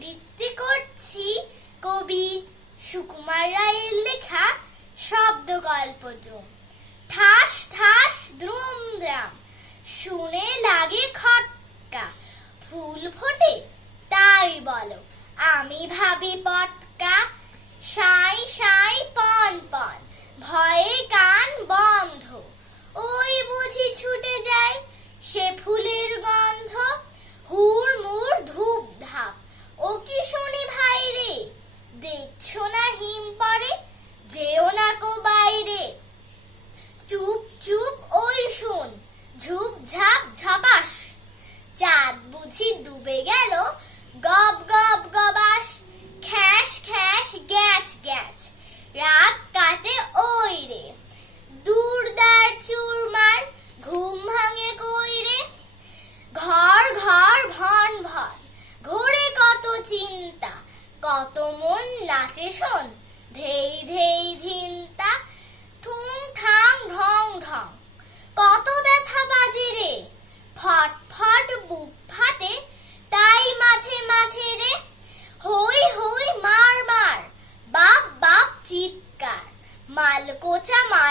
আবৃত্তি করছি। কবি সুকুমার রায়ের লেখা শব্দ গল্প ঠাস ঠাস, দ্রুম, দ্রাম। শুনে লাগে খটকা। ফুল ফোটে, তাই বলো। আমি ভাবি পটকা। সাই সাই, পন পন। ভয়ে দেখছ হিম পরে যেও না কো বাইরে। চুপ চুপ, ওই শুন, ঝুপ, ঝাপ, ঝপাস। চাঁদ বুঝি ডুবে গেল, গব গব, গবাস। খ্যাস খ্যাস, গ্যাচ গ্যাচ। রাত কত মন নাচে শোন। ধেই ধেই ধিনতা ঠুং ঠাং ঢং ঢং। কত ব্যথা বাজে রে। ফট ফট বুক ফাটে, তাই মাঝে মাঝে রে। হই হই মার মার, বাপ বাপ চিৎকার। মাল কোচা মারে